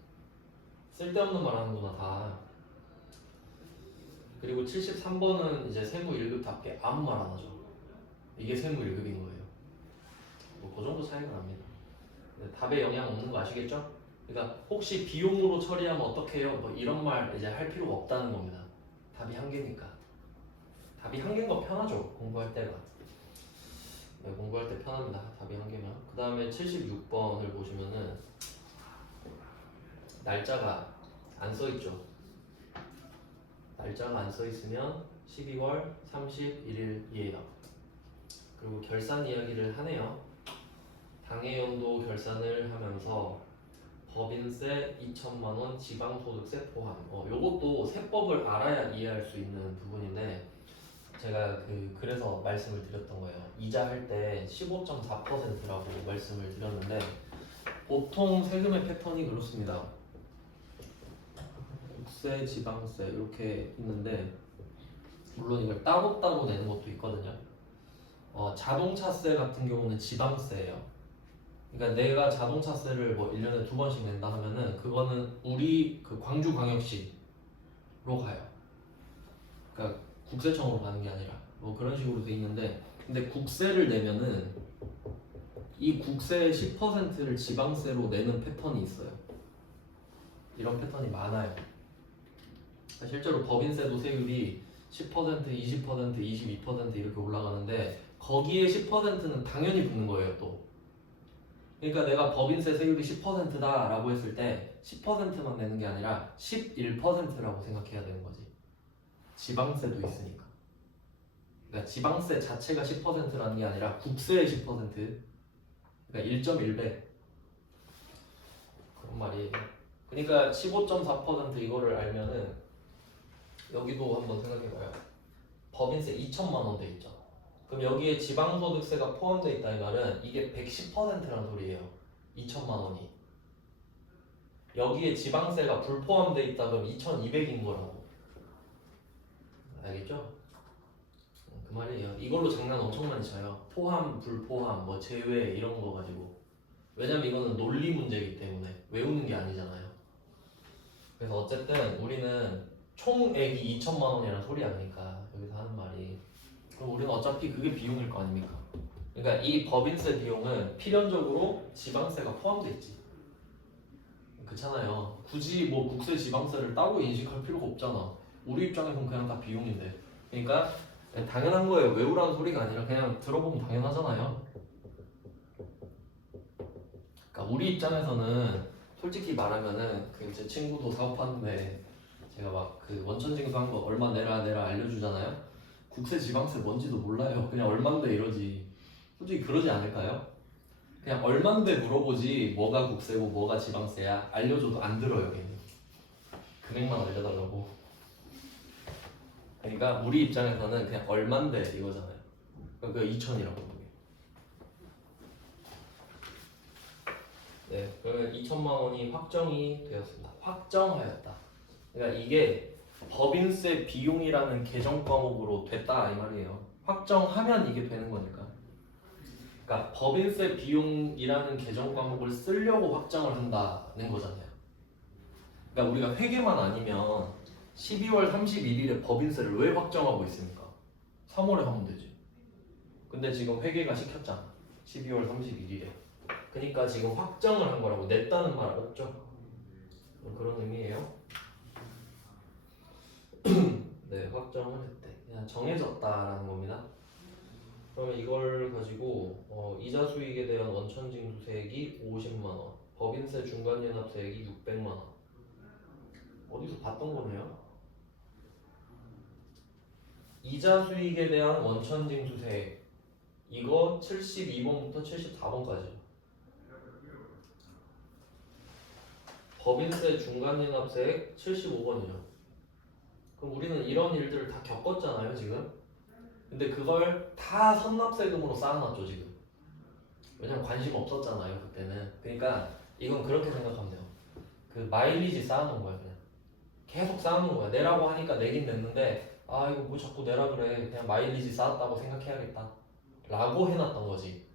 쓸데없는 말 하는구나 다. 그리고 73번은 이제 세무 1급답게 아무 말 안 하죠. 이게 세무 1급인 거예요. 뭐 그 정도 차이가 납니다. 답에 영향 없는 거 아시겠죠? 그러니까 혹시 비용으로 처리하면 어떻게 해요? 뭐 이런 말 이제 할 필요가 없다는 겁니다. 답이 한 개니까. 답이 한 개인 거 편하죠. 공부할 때가. 네, 공부할 때 편합니다. 답이 한 개면. 그 다음에 76번을 보시면은 날짜가 안 써있죠. 날짜가 안 써있으면 12월 31일이에요. 그리고 결산 이야기를 하네요. 당해연도 결산을 하면서 법인세 2천만원 지방소득세 포함. 요것도 세법을 알아야 이해할 수 있는 부분인데 제가 그래서 말씀을 드렸던 거예요. 이자 할 때 15.4%라고 말씀을 드렸는데 보통 세금의 패턴이 그렇습니다. 국세, 지방세 이렇게 있는데 물론 이걸 따로따로 내는 것도 있거든요. 자동차세 같은 경우는 지방세예요. 그러니까 내가 자동차세를 뭐 1년에 2번씩 낸다 하면은 그거는 우리 그 광주광역시로 가요. 그러니까 국세청으로 가는 게 아니라 뭐 그런 식으로 돼 있는데 근데 국세를 내면은 이 국세의 10%를 지방세로 내는 패턴이 있어요. 이런 패턴이 많아요. 실제로 법인세도 세율이 10%, 20%, 22% 이렇게 올라가는데 거기에 10%는 당연히 붙는 거예요 또. 그러니까 내가 법인세 세율이 10%다 라고 했을 때 10%만 내는 게 아니라 11%라고 생각해야 되는 거지. 지방세도 있으니까. 그러니까 지방세 자체가 10%라는 게 아니라 국세의 10%, 그러니까 1.1배 그런 말이에요. 그러니까 15.4% 이거를 알면은 여기도 한번 생각해봐요. 법인세 2천만 원 돼 있죠. 그럼 여기에 지방소득세가 포함되어 있다 이 말은 이게 110%라는 소리예요. 2천만 원이. 여기에 지방세가 불포함되어 있다 그럼 2,200인 거라고. 알겠죠? 그 말이에요. 이걸로 장난 엄청 많이 쳐요. 포함, 불포함, 뭐 제외 이런 거 가지고. 왜냐면 이거는 논리 문제이기 때문에 외우는 게 아니잖아요. 그래서 어쨌든 우리는 총액이 2천만 원이라는 소리 아니니까 여기서 하는 말이. 그럼 우리는 어차피 그게 비용일 거 아닙니까? 그러니까 이 법인세 비용은 필연적으로 지방세가 포함돼 있지. 그렇잖아요. 굳이 뭐 국세 지방세를 따로 인식할 필요가 없잖아. 우리 입장에서는 그냥 다 비용인데. 그러니까 당연한 거예요. 외우라는 소리가 아니라 그냥 들어보면 당연하잖아요. 그러니까 우리 입장에서는 솔직히 말하면은 그 제 친구도 사업하는데 제가 막 그 원천징수한 거 얼마 내라 알려주잖아요. 국세 지방세 뭔지도 몰라요. 그냥 얼만데 이러지. 솔직히 그러지 않을까요? 그냥 얼만데 물어보지 뭐가 국세고 뭐가 지방세야 알려줘도 안 들어요. 걔는 금액만 알려달라고. 그러니까 우리 입장에서는 그냥 얼만데 이거잖아요. 그러니까 그 2천이라고. 네, 그러면 2천만 원이 확정이 되었습니다. 확정하였다. 그러니까 이게 법인세 비용이라는 계정 과목으로 됐다 이 말이에요. 확정하면 이게 되는 거니까. 그러니까 법인세 비용이라는 계정 과목을 쓰려고 확정을 한다는 거잖아요. 그러니까 우리가 회계만 아니면 12월 31일에 법인세를 왜 확정하고 있습니까? 3월에 하면 되지. 근데 지금 회계가 시켰잖아. 12월 31일에. 그러니까 지금 확정을 한 거라고. 냈다는 말 없죠? 그런 의미예요. 네, 확정을 했대. 그냥 정해졌다라는 겁니다. 그러면 이걸 가지고 이자 수익에 대한 원천징수세액이 50만 원, 법인세 중간연합세액이 600만 원. 어디서 봤던 거네요. 이자 수익에 대한 원천징수세액 이거 72번부터 74번까지. 법인세 중간연합세액 75번이죠. 그럼 우리는 이런 일들을 다 겪었잖아요 지금. 근데 그걸 다 선납세금으로 쌓아놨죠 지금. 왜냐면 관심 없었잖아요 그때는. 그러니까 이건 그렇게 생각하면 돼요. 그 마일리지 쌓아놓은 거야 그냥. 계속 쌓아놓은 거야. 내라고 하니까 내긴 냈는데 아 이거 뭐 자꾸 내라 그래. 그냥 마일리지 쌓았다고 생각해야겠다 라고 해놨던 거지.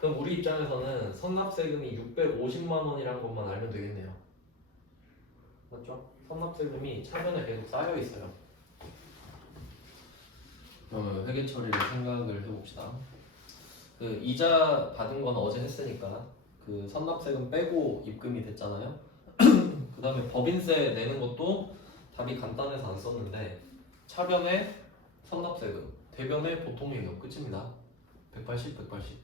그럼 우리 입장에서는 선납세금이 650만 원이라는 것만 알면 되겠네요. 맞죠? 선납세금이 차변에 계속 쌓여 있어요. 그러면 회계 처리를 생각을 해봅시다. 그 이자 받은 건 어제 했으니까 그 선납세금 빼고 입금이 됐잖아요. 그 다음에 법인세 내는 것도 답이 간단해서 안 썼는데 차변에 선납세금, 대변에 보통예금 끝입니다. 180, 180.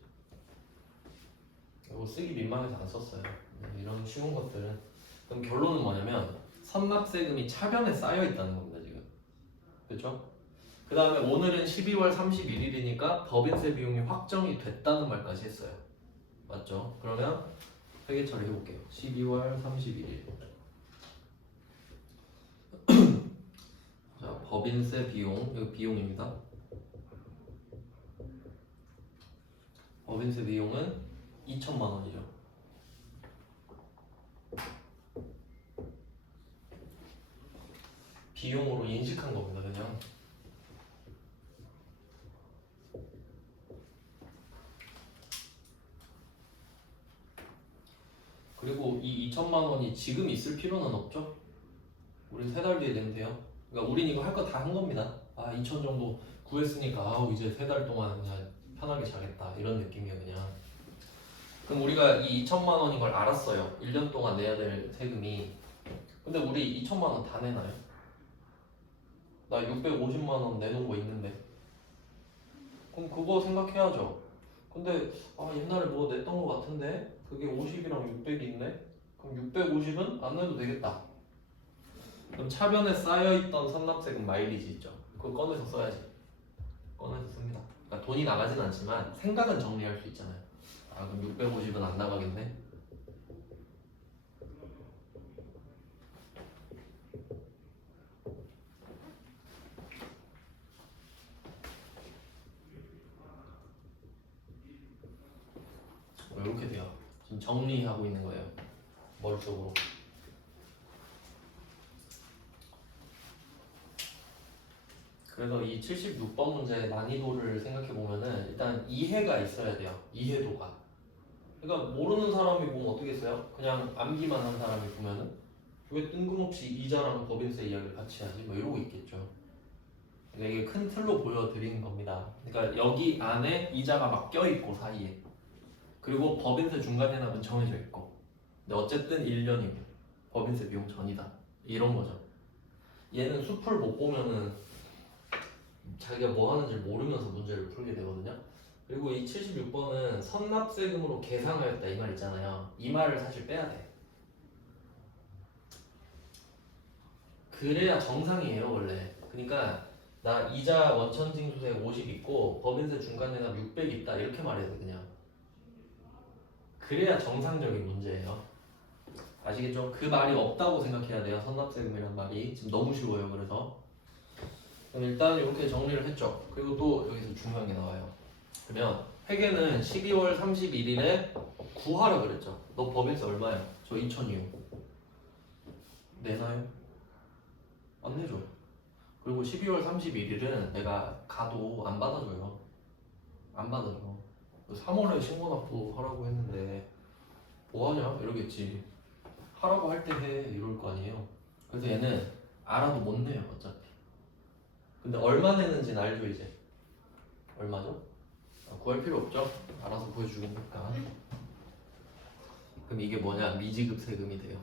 이거 쓰기 민망해서 안 썼어요. 이런 쉬운 것들은. 그럼 결론은 뭐냐면 선납세금이 차변에 쌓여 있다는 겁니다 지금. 그렇죠? 그 다음에 오늘은 12월 31일이니까 법인세 비용이 확정이 됐다는 말까지 했어요. 맞죠? 그러면 회계 처리 해볼게요. 12월 31일. 자, 법인세 비용, 이거 비용입니다. 법인세 비용은 2천만 원이죠. 비용으로 인식한 겁니다, 그냥. 그리고 이 2천만 원이 지금 있을 필요는 없죠? 우린 3달 뒤에 내면 돼요. 그러니까 우린 이거 할 거 다 한 겁니다. 아, 2천 정도 구했으니까 아우 이제 3달 동안 그냥 편하게 자겠다 이런 느낌이에요, 그냥. 그럼 우리가 이 2천만 원인 걸 알았어요. 1년 동안 내야 될 세금이. 근데 우리 2천만 원 다 내나요? 나 650만 원 내놓은 거 있는데. 그럼 그거 생각해야죠. 근데 옛날에 뭐 냈던 거 같은데 그게 50이랑 600이 있네? 그럼 650은 안 내도 되겠다. 그럼 차변에 쌓여있던 선납세금 마일리지 있죠? 그거 꺼내서 써야지. 꺼내서 씁니다. 그러니까 돈이 나가진 않지만 생각은 정리할 수 있잖아요. 그럼 650은 안 나가겠네? 이렇게 돼요. 지금 정리하고 있는 거예요. 머릿속으로. 그래서 이 76번 문제의 난이도를 생각해 보면은 일단 이해가 있어야 돼요. 이해도가. 그러니까 모르는 사람이 보면 어떻게 했어요? 그냥 암기만 한 사람이 보면은 왜 뜬금없이 이자랑 법인세 이야기를 같이 하지? 뭐 이러고 있겠죠. 그러니까 이게 큰 틀로 보여드리는 겁니다. 그러니까 여기 안에 이자가 막 껴있고 사이에. 그리고 법인세 중간해납은 정해져 있고. 근데 어쨌든 1년이고 법인세 비용 전이다. 이런 거죠. 얘는 숲을 못 보면은 자기가 뭐 하는지 모르면서 문제를 풀게 되거든요. 그리고 이 76번은 선납세금으로 계상하였다 이 말 있잖아요. 이 말을 사실 빼야 돼. 그래야 정상이에요 원래. 그러니까 나 이자 원천징수세 50 있고 법인세 중간내납 600 있다 이렇게 말해야 돼 그냥. 그래야 정상적인 문제예요. 아시겠죠? 그 말이 없다고 생각해야 돼요. 선납세금이란 말이 지금 너무 쉬워요. 그래서 그럼 일단 이렇게 정리를 했죠. 그리고 또 여기서 중요한 게 나와요. 그러면 회계는 12월 31일에 구하라 그랬죠. 너 법인세 얼마야? 저 2천이요. 내나요? 안 내줘요. 그리고 12월 31일은 내가 가도 안 받아줘요. 안 받아줘. 3월에 신고납부 하라고 했는데 뭐하냐? 이러겠지. 하라고 할 때 해. 이럴 거 아니에요. 그래서 얘는 알아도 못 내요 어차피. 근데 얼마 내는지는 알죠 이제. 얼마죠? 구할 필요 없죠. 알아서 구해주니까. 그럼 이게 뭐냐? 미지급 세금이 돼요.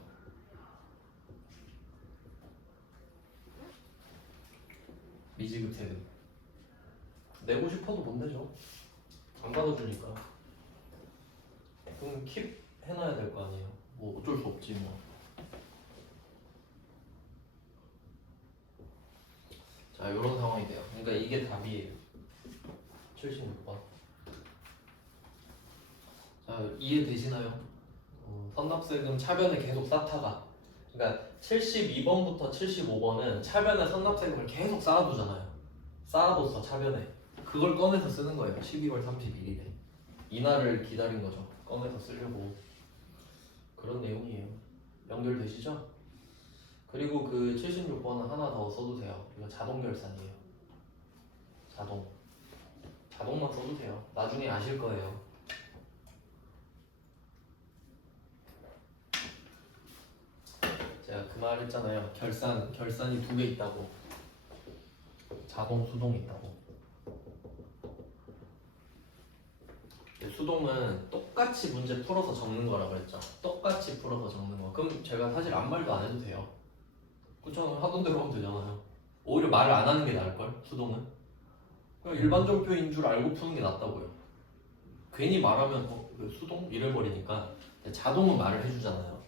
미지급 세금. 내고 싶어도 못 내죠. 안 받아주니까. 그럼 킵 해놔야 될 거 아니에요. 뭐 어쩔 수 없지 뭐. 자, 이런 상황이 돼요. 그러니까 이게 답이에요. 76번. 자, 이해되시나요? 선납세금 차변에 계속 쌓다가. 그러니까 72번부터 75번은 차변에 선납세금을 계속 쌓아두잖아요. 쌓아뒀어 차변에. 그걸 꺼내서 쓰는 거예요. 12월 31일에. 이날을 기다린 거죠. 꺼내서 쓰려고. 그런 내용이에요. 연결되시죠? 그리고 그 76번은 하나 더 써도 돼요. 이거 자동 결산이에요. 자동만 써도 돼요. 나중에 아실 거예요. 제가 그 말 했잖아요. 결산이 두 개 있다고. 자동, 수동 있다고. 수동은 똑같이 문제 풀어서 적는 거라 그랬죠. 똑같이 풀어서 적는 거. 그럼 제가 사실 아무 말도 안 해도 돼요. 그쵸? 하던 대로 하면 되잖아요. 오히려 말을 안 하는 게 나을걸? 수동은? 그냥 일반 점표인 줄 알고 푸는 게 낫다고요. 괜히 말하면 수동? 이래버리니까 자동은 말을 해주잖아요.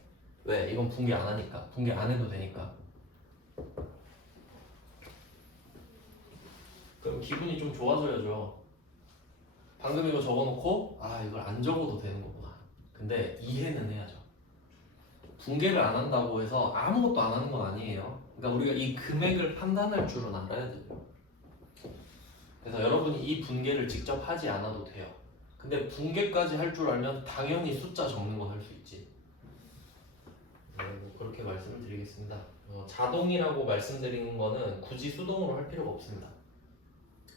왜? 이건 붕괴 안 하니까. 붕괴 안 해도 되니까. 그럼 기분이 좀 좋아져야죠. 방금 이거 적어놓고 이걸 안 적어도 되는 거구나. 근데 이해는 해야죠. 붕괴를 안 한다고 해서 아무것도 안 하는 건 아니에요. 그러니까 우리가 이 금액을 판단할 줄은 알아야 되죠. 그래서 여러분이 이 분계를 직접 하지 않아도 돼요. 근데 분계까지 할 줄 알면 당연히 숫자 적는 건 할 수 있지. 뭐 그렇게 말씀을 드리겠습니다. 자동이라고 말씀드리는 거는 굳이 수동으로 할 필요가 없습니다.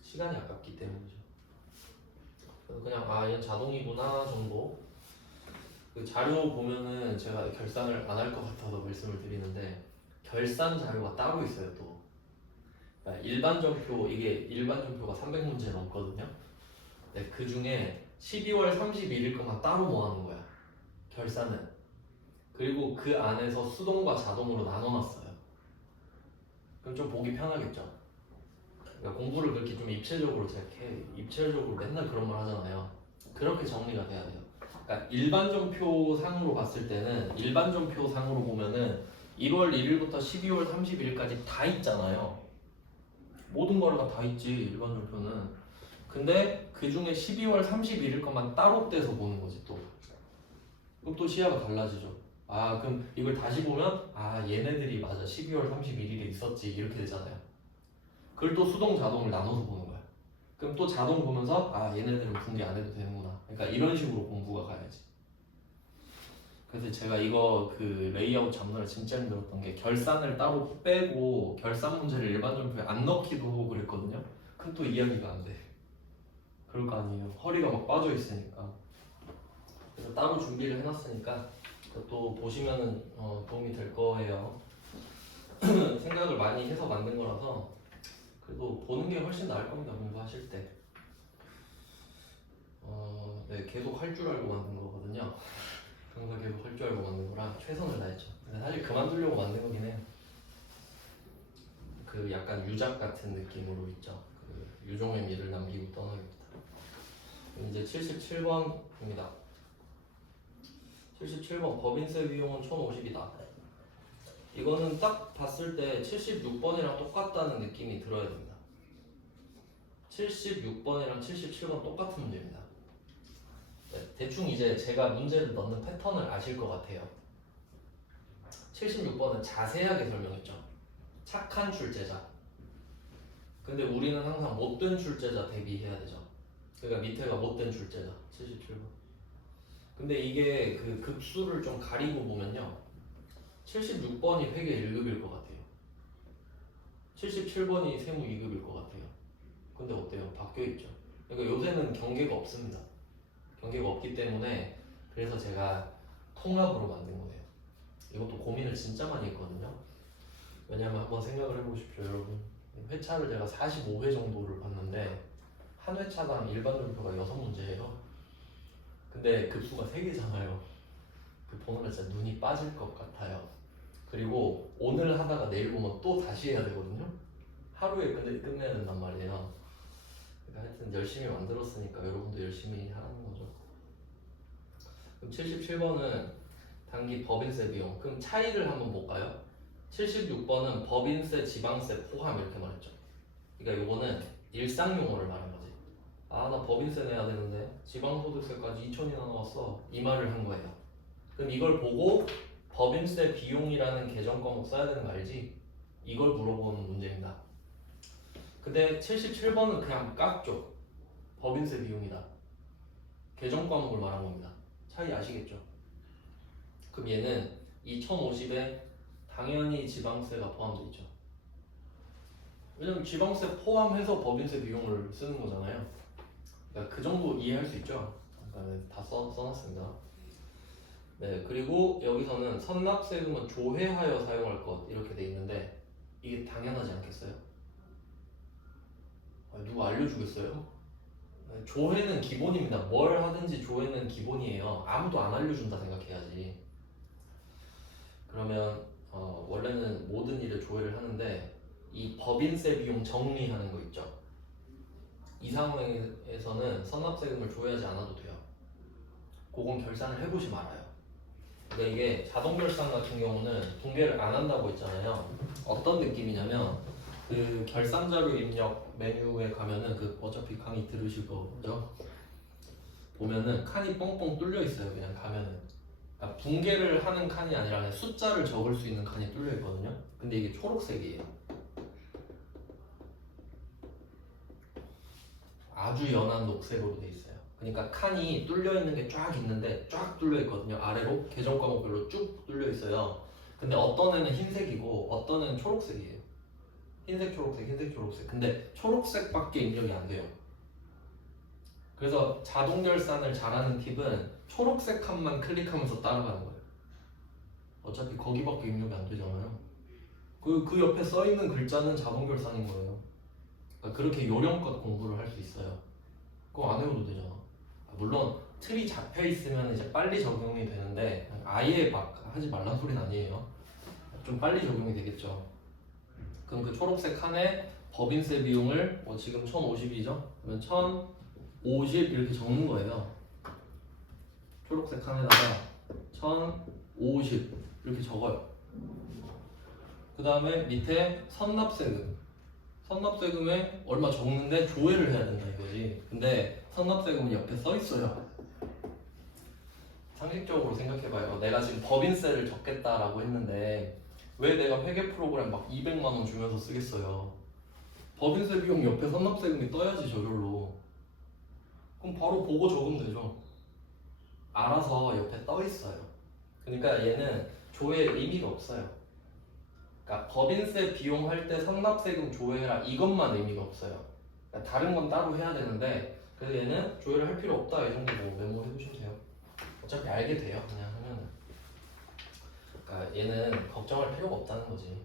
시간이 아깝기 때문이죠. 그냥 얘 자동이구나 정도. 그 자료 보면은 제가 결산을 안 할 것 같아서 말씀을 드리는데 결산 자료가 따로 있어요 또. 그러니까 일반 점표가 300문제 넘거든요. 네, 그 중에 12월 31일 것만 따로 모아놓은 거야. 결산은. 그리고 그 안에서 수동과 자동으로 나눠놨어요. 그럼 좀 보기 편하겠죠. 그러니까 공부를 그렇게 좀 입체적으로 입체적으로 맨날 그런 말 하잖아요. 그렇게 정리가 돼야 돼요. 그러니까 일반전표 상으로 봤을 때는 일반전표 상으로 보면은 1월 1일부터 12월 31일까지 다 있잖아요. 모든 거래가 다 있지 일반전표는. 근데 그 중에 12월 31일 것만 따로 떼서 보는 거지 또. 그럼 또 시야가 달라지죠. 아 그럼 이걸 다시 보면 아 얘네들이 맞아 12월 31일에 있었지 이렇게 되잖아요. 그걸 또 수동 자동을 나눠서 보는 거야. 그럼 또 자동 보면서 아 얘네들은 분리 안 해도 되는구나. 그러니까 이런 식으로 공부가 가야지. 그래서 제가 이거 그 레이아웃 잡느라 진짜 힘들었던 게 결산을 따로 빼고 결산 문제를 일반 전표에 안 넣기도 하고 그랬거든요. 그럼 또 이야기가 안 돼. 그럴 거 아니에요. 허리가 막 빠져 있으니까. 그래서 따로 준비를 해놨으니까 또 보시면은 도움이 될 거예요. 생각을 많이 해서 만든 거라서 그래도 보는 게 훨씬 나을 겁니다. 공부하실 때. 네, 계속 할 줄 알고 만든 거거든요. 항상 계속 할 줄 알고 만든 거라 최선을 다했죠. 근데 사실 그만두려고 만든 거긴 해요. 그 약간 유작 같은 느낌으로 있죠. 그 유종의 미를 남기고 떠나겠다. 이제 77번입니다. 77번 법인세 비용은 1,050이다. 이거는 딱 봤을 때 76번이랑 똑같다는 느낌이 들어야 됩니다. 76번이랑 77번 똑같은 문제입니다. 네, 대충 이제 제가 문제를 넣는 패턴을 아실 것 같아요. 76번은 자세하게 설명했죠. 착한 출제자. 근데 우리는 항상 못된 출제자 대비해야 되죠. 그러니까 밑에가 못된 출제자 77번. 근데 이게 그 급수를 좀 가리고 보면요 76번이 회계 1급일 것 같아요. 77번이 세무 2급일 것 같아요. 근데 어때요? 바뀌어있죠. 그러니까 요새는 경계가 없습니다. 경계가 없기 때문에 그래서 제가 통합으로 만든 거예요. 이것도 고민을 진짜 많이 했거든요. 왜냐면 한번 생각을 해보십시오 여러분. 회차를 제가 45회 정도를 봤는데 한 회차당 일반 전표가 6문제예요. 근데 급수가 3개잖아요. 그 보느라 진짜 눈이 빠질 것 같아요. 그리고 오늘 하다가 내일 보면 또 다시 해야 되거든요. 하루에 끝내야 된단 말이에요. 그러니까 하여튼 열심히 만들었으니까 여러분도 열심히 하라는 거죠. 그럼 77번은 단기 법인세 비용. 그럼 차이를 한번 볼까요? 76번은 법인세, 지방세 포함 이렇게 말했죠. 그러니까 요거는 일상 용어를 말한 거지. 아, 나 법인세 내야 되는데 지방소득세까지 2천이나 나왔어. 이 말을 한 거예요. 그럼 이걸 보고 법인세 비용이라는 계정 과목 써야 되는 거 알지? 이걸 물어보는 문제입니다. 근데 77번은 그냥 깠죠. 법인세 비용이다. 계정 과목을 말한 겁니다. 차이 아시겠죠? 그럼 얘는 2050에 당연히 지방세가 포함되어 있죠. 왜냐면 지방세 포함해서 법인세 비용을 쓰는 거잖아요. 그러니까 그 정도 이해할 수 있죠? 그러니까 다 써놨습니다. 네, 그리고 여기서는 선납세금은 조회하여 사용할 것 이렇게 돼 있는데 이게 당연하지 않겠어요? 누가 알려주겠어요? 조회는 기본입니다. 뭘 하든지 조회는 기본이에요. 아무도 안 알려준다 생각해야지. 그러면 원래는 모든 일에 조회를 하는데 이 법인세 비용 정리하는 거 있죠. 이 상황에서는 선납세금을 조회하지 않아도 돼요. 그건 결산을 해보지 말아요. 그러니까 이게 자동 결산 같은 경우는 분배를 안 한다고 했잖아요. 어떤 느낌이냐면 그 결산 자료 입력 메뉴에 가면은 그 어차피 강의 들으실 거죠. 보면은 칸이 뻥뻥 뚫려 있어요. 그냥 가면은 그러니까 분계를 하는 칸이 아니라 그냥 숫자를 적을 수 있는 칸이 뚫려 있거든요. 근데 이게 초록색이에요. 아주 연한 녹색으로 돼 있어요. 그러니까 칸이 뚫려 있는 게 쫙 있는데 쫙 뚫려 있거든요. 아래로 계정 과목별로 쭉 뚫려 있어요. 근데 어떤 애는 흰색이고 어떤 애는 초록색이에요. 흰색, 초록색, 흰색, 초록색. 근데 초록색밖에 입력이 안 돼요. 그래서 자동 결산을 잘하는 팁은 초록색 칸만 클릭하면서 따라가는 거예요. 어차피 거기밖에 입력이 안 되잖아요. 그 옆에 써 있는 글자는 자동 결산인 거예요. 그러니까 그렇게 요령껏 공부를 할 수 있어요. 그거 안 해도 되잖아. 물론 틀이 잡혀 있으면 이제 빨리 적용이 되는데 아예 막 하지 말란 소리는 아니에요. 좀 빨리 적용이 되겠죠. 그럼 그 초록색 칸에 법인세 비용을 뭐 지금 1050이죠? 그러면 1050 이렇게 적는 거예요. 초록색 칸에다가 1050 이렇게 적어요. 그 다음에 밑에 선납세금. 선납세금에 얼마 적는데 조회를 해야 된다 이거지. 근데 선납세금은 옆에 써 있어요. 상식적으로 생각해봐요. 내가 지금 법인세를 적겠다라고 했는데 왜 내가 회계 프로그램 막 200만 원 주면서 쓰겠어요? 법인세 비용 옆에 선납세금이 떠야지 저절로. 그럼 바로 보고 적으면 되죠. 알아서 옆에 떠 있어요. 그러니까 얘는 조회의 의미가 없어요. 그러니까 법인세 비용 할 때 선납세금 조회라 이것만 의미가 없어요. 그러니까 다른 건 따로 해야 되는데 그래서 얘는 조회를 할 필요 없다 이 정도 뭐 메모해 두시면 돼요. 어차피 알게 돼요 그냥 하면은. 그러니까 얘는 걱정할 필요가 없다는 거지.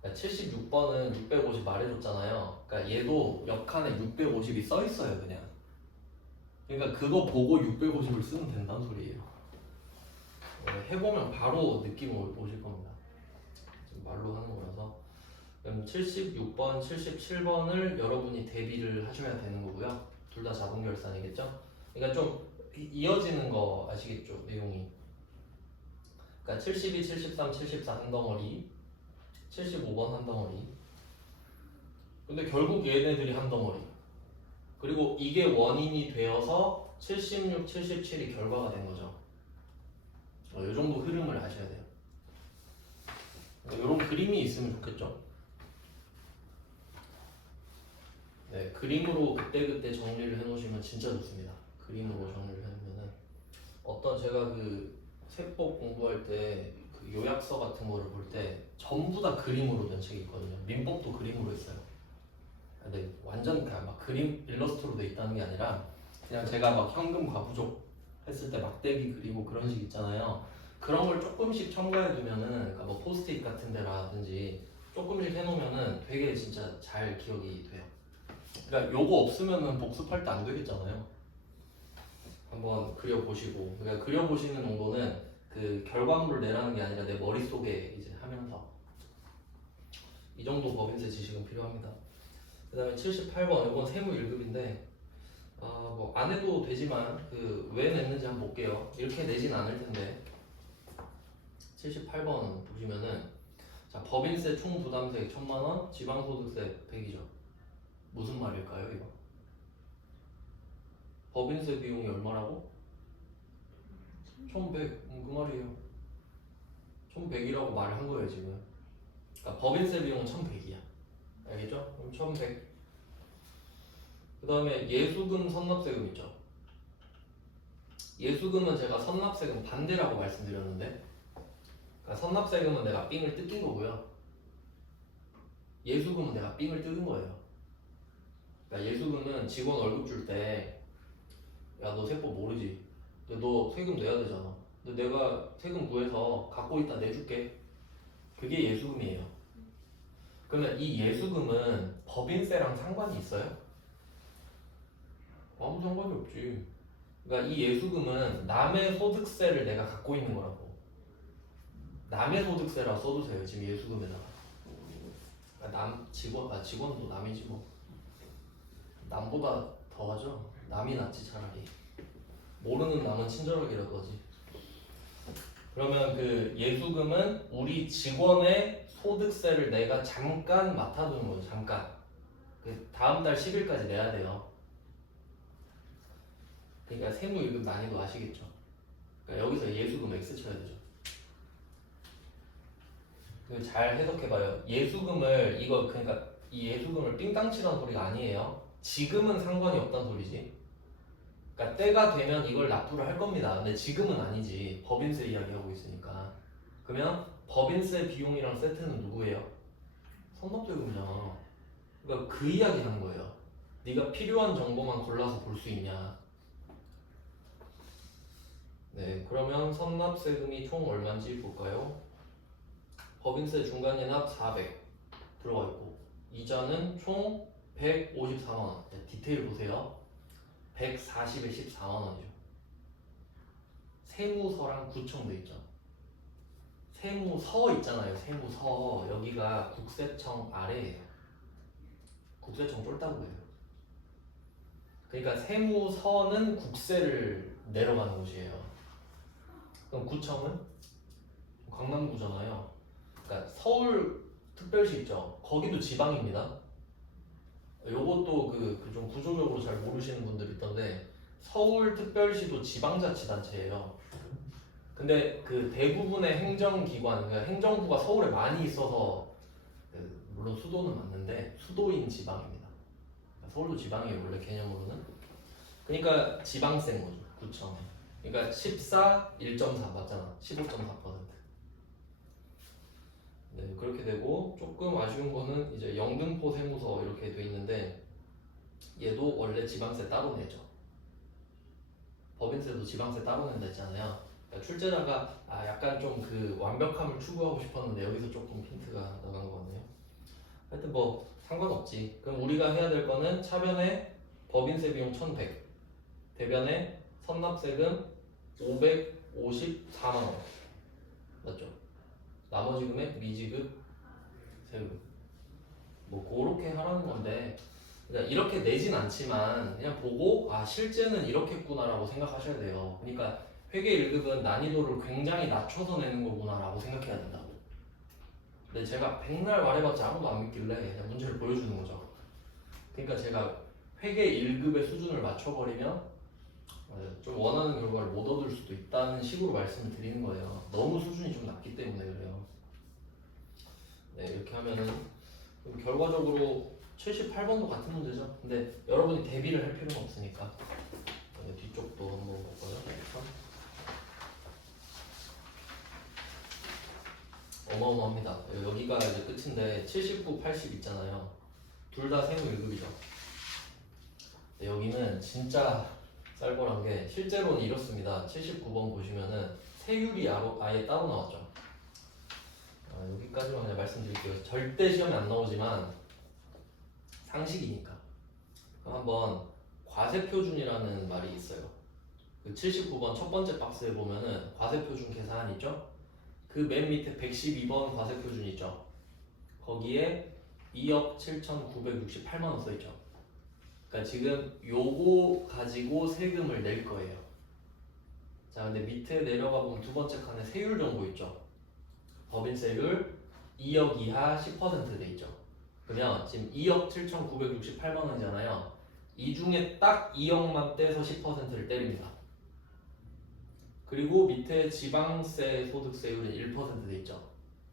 그러니까 76번은 650 말해줬잖아요. 그러니까 얘도 옆칸에 650이 써 있어요 그냥. 그러니까 그거 보고 650을 쓰면 된다는 소리예요. 해보면 바로 느낌 오실 겁니다. 지금 말로 하는 거라서. 그럼 76번, 77번을 여러분이 대비를 하셔야 되는 거고요. 둘 다 자동결산이겠죠? 그러니까 좀 이어지는 거 아시겠죠? 내용이. 그러니까 72, 73, 74 한 덩어리, 75번 한 덩어리. 근데 결국 얘네들이 한 덩어리. 그리고 이게 원인이 되어서 76, 77이 결과가 된 거죠. 이 정도 흐름을 아셔야 돼요. 이런 그림이 있으면 좋겠죠. 네, 그림으로 그때그때 정리를 해놓으시면 진짜 좋습니다. 그림으로 정리를 해놓으면은 어떤 제가 그 세법 공부할 때 그 요약서 같은 거를 볼 때 전부 다 그림으로 된 책이 있거든요. 민법도 그림으로 했어요. 근데 완전 막 그림 일러스트로 돼 있다는 게 아니라 그냥 제가 막 현금 과부족 했을 때 막대기 그리고 그런 식 있잖아요. 그런 걸 조금씩 첨가해 두면은 그러니까 뭐 포스트잇 같은 데라든지 조금씩 해놓으면은 되게 진짜 잘 기억이 돼요. 그러니까 요거 없으면은 복습할 때 안 되겠잖아요. 한번 그려보시고, 그러니까 그려보시는 정도는 그 결과물을 내라는 게 아니라 내 머릿속에 이제 하면서 이 정도 법인세 지식은 필요합니다. 그 다음에 78번 이건 세무 1급인데 뭐 안 해도 되지만 그 왜 냈는지 한번 볼게요. 이렇게 내진 않을 텐데 78번 보시면은 자 법인세 총 부담세 1000만원, 지방소득세 100이죠. 무슨 말일까요 이거? 법인세 비용이 얼마라고? 1100 그 말이에요. 1100이라고 말을 한 거예요 지금. 그러니까 법인세 비용은 1100이야. 알겠죠? 그럼 1100. 그 다음에 예수금 선납세금 있죠. 예수금은 제가 선납세금 반대라고 말씀드렸는데 그러니까 선납세금은 내가 삥을 뜯긴 거고요. 예수금은 내가 삥을 뜯은 거예요. 그러니까 예수금은 직원 월급 줄 때 야 너 세법 모르지? 근데 너 세금 내야 되잖아. 근데 내가 세금 구해서 갖고 있다 내줄게. 그게 예수금이에요. 그러면 이 예수금은 법인세랑 상관이 있어요? 아무 상관이 없지. 그러니까 이 예수금은 남의 소득세를 내가 갖고 있는 거라고. 남의 소득세라 써주세요. 지금 예수금에다가. 그러니까 직원도 남이지 뭐. 남보다 더하죠. 남이 낫지 차라리. 모르는 남은 친절하게라도 하지. 그러면 그 예수금은 우리 직원의 소득세를 내가 잠깐 맡아두는 거죠. 잠깐. 그 다음 달 10일까지 내야 돼요. 그러니까 세무 1급 난이도 아시겠죠? 그러니까 여기서 예수금 X 쳐야 되죠. 잘 해석해봐요. 예수금을 이거 그러니까 이 예수금을 삥땅 치라는 소리가 아니에요. 지금은 상관이 없다는 소리지. 그러니까 때가 되면 이걸 납부를 할 겁니다. 근데 지금은 아니지. 법인세 이야기하고 있으니까. 그러면 법인세 비용이랑 세트는 누구예요? 선납세금이잖아. 그러니까 그 이야기 하는 거예요. 네가 필요한 정보만 골라서 볼 수 있냐. 네, 그러면 선납세금이 총 얼마인지 볼까요? 법인세 중간예납 400 들어가 있고 이자는 총 154만 원. 네, 디테일 보세요. 140에 14만 원이죠. 세무서랑 구청 돼 있죠. 세무서 있잖아요. 세무서 여기가 국세청 아래예요. 국세청 쫄다고 해요. 그러니까 세무서는 국세를 내려가는 곳이에요. 그럼 구청은 강남구잖아요. 그러니까 서울 특별시 있죠. 거기도 지방입니다. 요것도 그 좀 구조적으로 잘 모르시는 분들 있던데 서울 특별시도 지방자치단체예요. 근데 그 대부분의 행정기관, 그러니까 행정부가 서울에 많이 있어서 물론 수도는 맞는데 수도인 지방입니다. 서울도 지방이에요 원래 개념으로는. 그러니까 지방세인 거죠 구청에. 그러니까 14, 1.4 맞잖아. 15.4%. 네 그렇게 되고 조금 아쉬운 거는 이제 영등포 세무서 이렇게 돼 있는데 얘도 원래 지방세 따로 내죠. 법인세도 지방세 따로 낸다 했잖아요. 그러니까 출제자가 약간 좀 그 완벽함을 추구하고 싶었는데 여기서 조금 힌트가 나간 것 같네요. 하여튼 뭐 상관없지. 그럼 우리가 해야 될 거는 차변에 법인세 비용 1100, 대변에 선납세금 554만 원 맞죠? 나머지 금액 미지급 세금 뭐 그렇게 하라는 건데 그러니까 이렇게 내진 않지만 그냥 보고 실제는 이렇겠구나라고 생각하셔야 돼요. 그러니까 회계 1급은 난이도를 굉장히 낮춰서 내는 거구나라고 생각해야 된다고. 근데 제가 백날 말해봤자 아무도 안 믿길래 그냥 문제를 보여주는 거죠. 그러니까 제가 회계 1급의 수준을 맞춰버리면 좀 원하는 결과를 못 얻을 수도 있다는 식으로 말씀을 드리는 거예요. 너무 수준이 좀 낮기 때문에 그래요. 네 이렇게 하면은 결과적으로 78번도 같은 문제죠. 근데 여러분이 대비를 할 필요는 없으니까 뒤쪽도 한번 볼까요? 어마어마합니다. 여기가 이제 끝인데 79, 80 있잖아요. 둘 다 세무 1급이죠. 여기는 진짜 쌀벌한 게 실제로는 이렇습니다. 79번 보시면은 세율이 아예 따로 나왔죠. 여기까지만 그냥 말씀드릴게요. 절대 시험에 안 나오지만 상식이니까. 그럼 한번 과세표준이라는 말이 있어요. 그 79번 첫 번째 박스에 보면은 과세표준 계산 있죠? 그 맨 밑에 112번 과세표준 있죠? 거기에 2억 7,968만 원 써있죠? 그러니까 지금 요거 가지고 세금을 낼 거예요. 자 근데 밑에 내려가 보면 두 번째 칸에 세율 정보 있죠? 법인세율 2억 이하 10% 돼 있죠? 그러면 지금 2억 7,968만 원이잖아요. 이 중에 딱 2억만 떼서 10%를 때립니다. 그리고 밑에 지방세 소득세율은 1% 돼 있죠.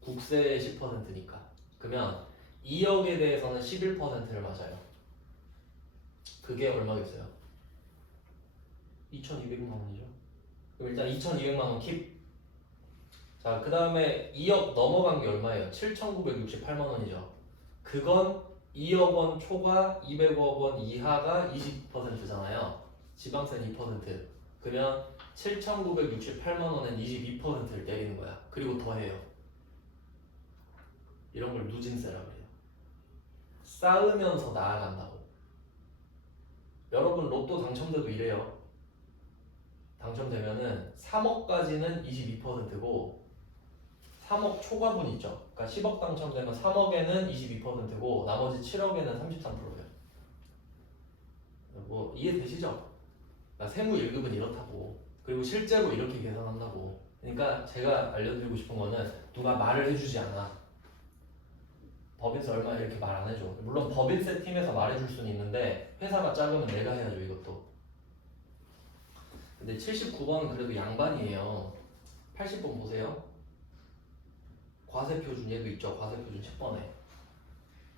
국세 10%니까. 그러면 2억에 대해서는 11%를 맞아요. 그게 얼마겠어요? 2,200만 원이죠. 그럼 일단 2,200만 원 킵. 자, 그 다음에 2억 넘어간 게 얼마예요? 7,968만 원이죠. 그건 2억 원 초과 200억 원 이하가 20%잖아요. 지방세는 2%. 그러면 7,968만 원은 22%를 때리는 거야. 그리고 더해요. 이런 걸 누진세라고 해요. 쌓으면서 나아간다고. 여러분 로또 당첨돼도 이래요. 당첨되면은 3억까지는 22%고 3억 초과분 있죠. 그러니까 10억 당첨되면 3억에는 22%고 나머지 7억에는 33%예요. 뭐 이해되시죠? 그러니까 세무 1급은 이렇다고. 그리고 실제로 이렇게 계산한다고. 그러니까 제가 알려드리고 싶은 거는 누가 말을 해주지 않아. 법인세 얼마 이렇게 말 안 해줘. 물론 법인세 팀에서 말해줄 수는 있는데 회사가 작으면 내가 해야죠 이것도. 근데 79번은 그래도 양반이에요. 80번 보세요. 과세표준 얘도 있죠. 과세표준 10번에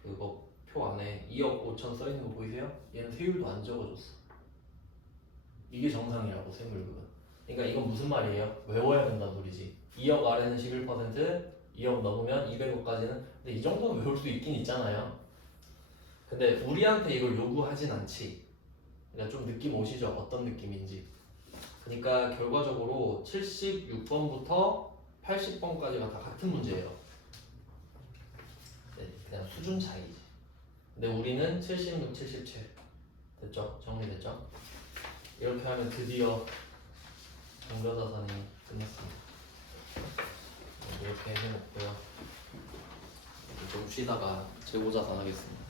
그거 표 안에 2억 5천 써있는 거 보이세요? 얘는 세율도 안 적어줬어. 이게 정상이라고 세무율급은. 그러니까 이건 무슨 말이에요? 외워야 된다는 소리지. 2억 아래는 11%, 2억 넘으면 200억까지는. 근데 이 정도는 외울 수 있긴 있잖아요. 근데 우리한테 이걸 요구하진 않지. 그러니까 좀 느낌 오시죠? 어떤 느낌인지. 그러니까 결과적으로 76번부터 80번까지가 다 같은 문제예요. 네, 그냥 수준 차이지. 근데 우리는 76, 77 됐죠? 정리됐죠? 이렇게 하면 드디어 종려자산이 끝났습니다. 이렇게 해놓고요. 좀 쉬다가 재고자산 하겠습니다.